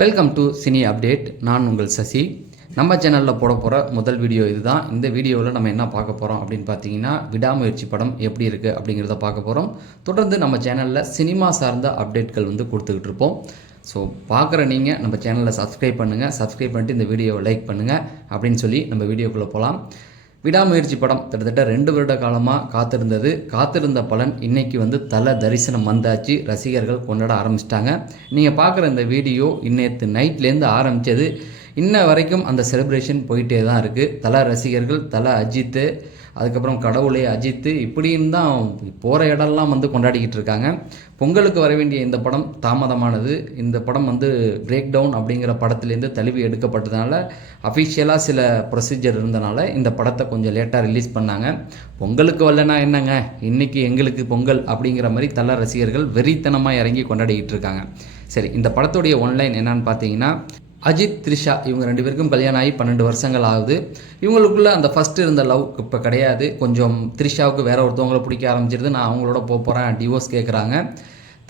Welcome to cine update நான் உங்கள் சசி. நம்ம சேனலில் போட போகிற முதல் வீடியோ இதுதான். இந்த வீடியோவில் நம்ம என்ன பார்க்க போகிறோம் அப்படின்னு பார்த்தீங்கன்னா விடாமுயற்சி படம் எப்படி இருக்குது அப்படிங்கிறத பார்க்க போகிறோம் தொடர்ந்து நம்ம சேனலில் சினிமா சார்ந்த அப்டேட்கள் வந்து கொடுத்துக்கிட்டு இருப்போம். ஸோ பார்க்குற நீங்கள் நம்ம சேனலில் சப்ஸ்கிரைப் பண்ணுங்கள் சப்ஸ்கிரைப் பண்ணிட்டு இந்த வீடியோவை லைக் பண்ணுங்கள் அப்படின்னு சொல்லி நம்ம வீடியோக்குள்ளே போகலாம் விடாமுயற்சி படம் கிட்டத்தட்ட ரெண்டு வருட காலமாக காத்திருந்தது. காத்திருந்த பலன் இன்னைக்கு வந்து தல தரிசனம் வந்தாச்சு. ரசிகர்கள் கொண்டாட ஆரம்பிச்சிட்டாங்க. நீங்கள் பார்க்குற இந்த வீடியோ இன்னேற்று நைட்லேருந்து ஆரம்பித்தது இன்ன வரைக்கும் அந்த செலிப்ரேஷன் போயிட்டே தான் இருக்குது தல ரசிகர்கள் தல அஜித்து அதுக்கப்புறம் கடவுளே அஜித்து இப்படின்னு தான் போகிற இடம்லாம் வந்து கொண்டாடிக்கிட்டு இருக்காங்க. பொங்கலுக்கு வர வேண்டிய இந்த படம் தாமதமானது. இந்த படம் வந்து பிரேக் டவுன் அப்படிங்கிற படத்துலேருந்து தழுவி எடுக்கப்பட்டதுனால அஃபிஷியலாக சில ப்ரொசீஜர் இருந்தனால இந்த படத்தை கொஞ்சம் லேட்டாக ரிலீஸ் பண்ணாங்க. பொங்கலுக்கு வரலனா என்னங்க? இன்றைக்கி எங்களுக்கு பொங்கல் அப்படிங்கிற மாதிரி தல ரசிகர்கள் வெறித்தனமாக இறங்கி கொண்டாடிக்கிட்டு இருக்காங்க. சரி இந்த படத்துடைய ஒன்லைன் என்னன்னு பார்த்தீங்கன்னா அஜித் த்ரிஷா இவங்க ரெண்டு பேருக்கும் கல்யாணம் ஆகி பன்னெண்டு வருஷங்கள் ஆகுது. இவங்களுக்குள்ள அந்த ஃபர்ஸ்ட் இருந்த லவ் இப்போ கிடையாது. கொஞ்சம் த்ரிஷாவுக்கு வேற ஒருத்தவங்களை பிடிக்க ஆரம்பிச்சிருது. நான் அவங்களோட போக போகிறேன் டிவோர்ஸ் கேட்குறாங்க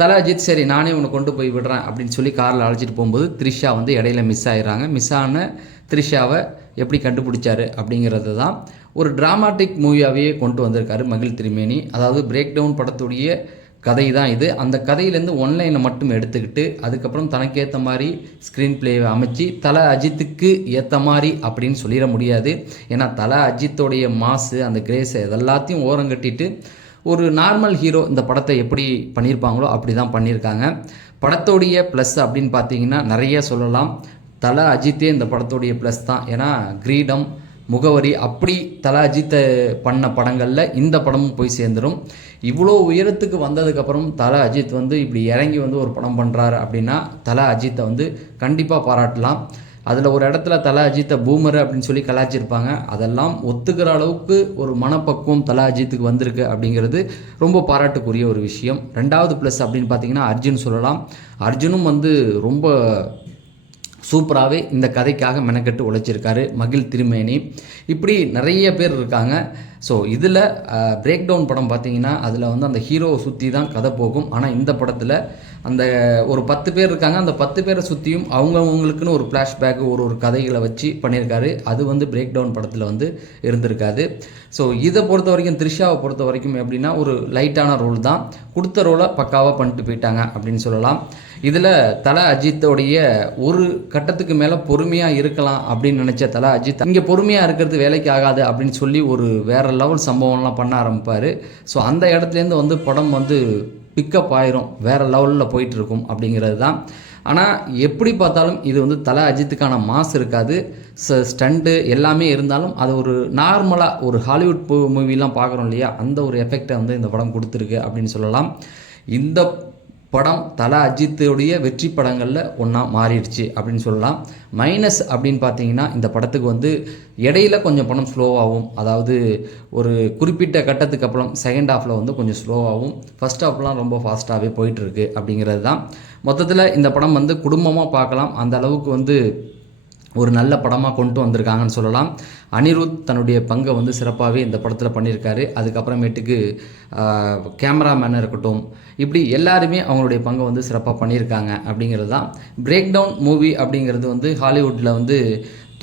தல அஜித் சரி நானே உன்னை கொண்டு போய் விடுறேன் அப்படின்னு சொல்லி காரில் அழைச்சிட்டு போகும்போது த்ரிஷா வந்து இடையில மிஸ் ஆகிடுறாங்க மிஸ் ஆன த்ரிஷாவை எப்படி கண்டுபிடிச்சாரு அப்படிங்கிறது தான். ஒரு டிராமாட்டிக் மூவியாகவே கொண்டு வந்திருக்காரு மகிழ் திருமேனி. அதாவது பிரேக் டவுன் படத்துடைய கதை தான் இது. அந்த கதையிலேருந்து ஒன்லைனை மட்டும் எடுத்துக்கிட்டு அதுக்கப்புறம் தனக்கேற்ற மாதிரி ஸ்க்ரீன் பிளேவை அமைச்சு தலை அஜித்துக்கு ஏற்ற மாதிரி அப்படின்னு சொல்லிட முடியாது. ஏன்னா தலை அஜித்தோடைய மாசு அந்த கிரேஸை இதெல்லாத்தையும் ஓரம் கட்டிட்டு ஒரு நார்மல் ஹீரோ இந்த படத்தை எப்படி பண்ணியிருப்பாங்களோ அப்படி தான் பண்ணியிருக்காங்க படத்தோடைய ப்ளஸ் அப்படின்னு பார்த்தீங்கன்னா நிறைய சொல்லலாம். தலை அஜித்தே இந்த படத்தோடைய ப்ளஸ் தான். ஏன்னா கிரீடம் முகவரி அப்படி தல அஜித்தை பண்ண படங்களில் இந்த படமும் போய் சேர்ந்துடும் இவ்வளோ உயரத்துக்கு வந்ததுக்கப்புறம் தல அஜித் வந்து இப்படி இறங்கி வந்து ஒரு படம் பண்ணுறாரு அப்படின்னா தல அஜித்தை வந்து கண்டிப்பாக பாராட்டலாம். அதில் ஒரு இடத்துல தல அஜித்தை பூமர் அப்படின்னு சொல்லி கலாச்சிருப்பாங்க அதெல்லாம் ஒத்துக்கிற அளவுக்கு ஒரு மனப்பக்குவம் தல அஜித்துக்கு வந்திருக்கு அப்படிங்கிறது ரொம்ப பாராட்டுக்குரிய ஒரு விஷயம். ரெண்டாவது ப்ளஸ் அப்படின்னு பார்த்தீங்கன்னா அர்ஜுன் சொல்லலாம். அர்ஜுனும் வந்து ரொம்ப சூப்பராகவே இந்த கதைக்காக மெனக்கெட்டு உழைச்சிருக்காரு மகிழ் திருமேனி. இப்படி நிறைய பேர் இருக்காங்க. ஸோ இதில் பிரேக் டவுன் படம் பார்த்தீங்கன்னா அதில் வந்து அந்த ஹீரோவை சுற்றி தான் கதை போகும். ஆனால் இந்த படத்தில் அந்த ஒரு பத்து பேர் இருக்காங்க. அந்த பத்து பேரை சுற்றியும் அவங்கவுங்களுக்குன்னு ஒரு ஃப்ளாஷ்பேக் ஒரு ஒரு கதைகளை வச்சு பண்ணியிருக்காரு. அது வந்து பிரேக் டவுன் படத்தில் வந்து இருந்திருக்காது. ஸோ இதை பொறுத்த வரைக்கும் த்ரிஷாவை பொறுத்த வரைக்கும் எப்படின்னா ஒரு லைட்டான ரோல் தான். கொடுத்த ரோலை பக்காவாக பண்ணிட்டு போயிட்டாங்க அப்படின்னு சொல்லலாம். இதில் தலை அஜித்தோடைய ஒரு கட்டத்துக்கு மேலே பொறுமையாக இருக்கலாம் அப்படின்னு நினச்ச தலை அஜித் இங்கே பொறுமையாக இருக்கிறது வேலைக்கு ஆகாது அப்படின்னு சொல்லி ஒரு வேற லெவல் சம்பவம்லாம் பண்ண ஆரம்பிப்பார். ஸோ அந்த இடத்துலேருந்து வந்து படம் வந்து பிக்கப் ஆயிரும். வேறு லெவலில் போயிட்டுருக்கும் அப்படிங்கிறது தான் ஆனால் எப்படி பார்த்தாலும் இது வந்து தலை அஜித்துக்கான மாஸ் இருக்காது. ஸ்டண்ட்டு எல்லாமே இருந்தாலும் அது ஒரு நார்மலாக ஒரு ஹாலிவுட் மூவிலாம் பார்க்குறோம் இல்லையா? அந்த ஒரு எஃபெக்டை வந்து இந்த படம் கொடுத்துருக்கு அப்படின்னு சொல்லலாம். இந்த படம் தல அஜித்துடைய வெற்றி படங்களில் ஒன்றா மாறிடுச்சு அப்படின்னு சொல்லலாம். மைனஸ் அப்படின்னு பார்த்தீங்கன்னா இந்த படத்துக்கு வந்து இடையில கொஞ்சம் படம் ஸ்லோவாகும் அதாவது ஒரு குறிப்பிட்ட கட்டத்துக்கு அப்புறம் செகண்ட் ஹாஃபில் வந்து கொஞ்சம் ஸ்லோவாகும் ஃபஸ்ட் ஹாஃப்லாம் ரொம்ப ஃபாஸ்ட்டாகவே போயிட்டுருக்கு அப்படிங்கிறது தான். மொத்தத்தில் இந்த படம் வந்து குடும்பமாக பார்க்கலாம். அந்த அளவுக்கு வந்து ஒரு நல்ல படமாக கொண்டு வந்திருக்காங்கன்னு சொல்லலாம். அனிருத் தன்னுடைய பங்கை வந்து சிறப்பாகவே இந்த படத்தில் பண்ணியிருக்காரு. அதுக்கப்புறமேட்டுக்கு கேமராமேனாக இருக்கட்டும் இப்படி எல்லாருமே அவங்களுடைய பங்கை வந்து சிறப்பாக பண்ணியிருக்காங்க அப்படிங்கிறது தான். பிரேக் டவுன் மூவி அப்படிங்கிறது வந்து ஹாலிவுட்டில் வந்து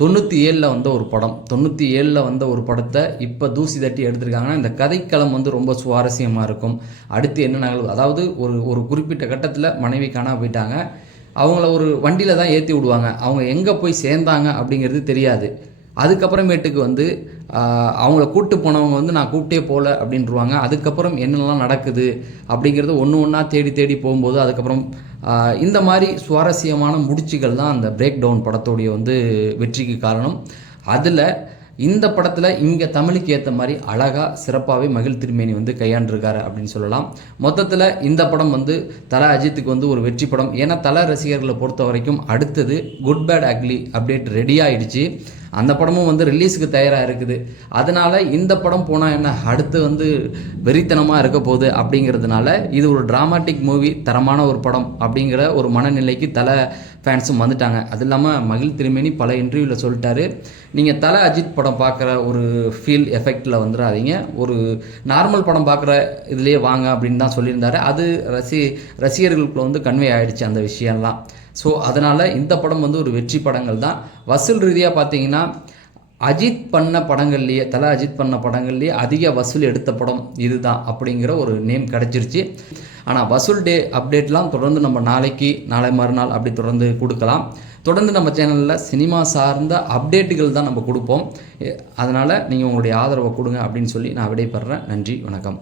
தொண்ணூற்றி ஏழில் வந்த ஒரு படம். தொண்ணூற்றி ஏழில் வந்த ஒரு படத்தை இப்போ தூசி தட்டி எடுத்திருக்காங்கன்னா இந்த கதைக்களம் வந்து ரொம்ப சுவாரஸ்யமாக இருக்கும். அடுத்து என்ன நகல் அதாவது ஒரு ஒரு குறிப்பிட்ட கட்டத்தில் மனைவி காணா போயிட்டாங்க. அவங்கள ஒரு வண்டியில் தான் ஏற்றி விடுவாங்க. அவங்க எங்கே போய் சேர்ந்தாங்க அப்படிங்கிறது தெரியாது. அதுக்கப்புறமேட்டுக்கு வந்து அவங்கள கூப்பிட்டு போனவங்க வந்து நான் கூப்பிட்டே போகல அப்படின்ருவாங்க அதுக்கப்புறம் என்னெல்லாம் நடக்குது அப்படிங்கிறது ஒன்று ஒன்றா தேடி தேடி போகும்போது அதுக்கப்புறம் இந்த மாதிரி சுவாரஸ்யமான முடிச்சுகள் தான் அந்த பிரேக் டவுன் படத்தோடைய வந்து வெற்றிக்கு காரணம். அதில் இந்த படத்தில் இங்கே தமிழுக்கு ஏற்ற மாதிரி அழகாக சிறப்பாகவே மகிழ் திருமேனி வந்து கையாண்டிருக்காரு அப்படின்னு சொல்லலாம். மொத்தத்தில் இந்த படம் வந்து தல அஜித்துக்கு வந்து ஒரு வெற்றி படம். ஏன்னா தல ரசிகர்களை பொறுத்த வரைக்கும் அடுத்தது good bad ugly update ready ஆயிடுச்சு. அந்த படமும் வந்து ரிலீஸுக்கு தயாராக இருக்குது. அதனால் இந்த படம் போனால் என்ன அடுத்து வந்து வெறித்தனமாக இருக்க போகுது அப்படிங்கிறதுனால இது ஒரு ட்ராமாட்டிக் மூவி தரமான ஒரு படம் அப்படிங்கிற ஒரு மனநிலைக்கு தலை ஃபேன்ஸும் வந்துட்டாங்க. அது இல்லாமல் மகிழ் திருமேனி பல இன்டர்வியூவில் சொல்லிட்டாரு. நீங்கள் தலை அஜித் படம் பார்க்குற ஒரு ஃபீல் எஃபெக்டில் வந்துடாதீங்க ஒரு நார்மல் படம் பார்க்குற இதுலேயே வாங்க அப்படின்னு தான் சொல்லியிருந்தாரு. அது ரசி ரசிகர்களுக்குள்ள வந்து கன்வே ஆகிடுச்சு அந்த விஷயம்லாம். ஸோ அதனால் இந்த படம் வந்து ஒரு வெற்றி படங்கள் தான் வசூல் ரீதியாக பார்த்தீங்கன்னா அஜித் பண்ண படங்கள்லேயே தலை அஜித் பண்ண படங்கள்லேயே அதிக வசூல் எடுத்த படம் இதுதான் அப்படிங்கிற ஒரு நேம் கிடச்சிருச்சு. ஆனால் வசூல் டே அப்டேட்லாம் தொடர்ந்து நம்ம நாளைக்கு நாளை மறுநாள் அப்படி தொடர்ந்து கொடுக்கலாம். தொடர்ந்து நம்ம சேனலில் சினிமா சார்ந்த அப்டேட்டுகள் தான் நம்ம கொடுப்போம். அதனால் நீங்கள் உங்களுடைய ஆதரவை கொடுங்க அப்படின்னு சொல்லி நான் விடைபெறேன் நன்றி வணக்கம்.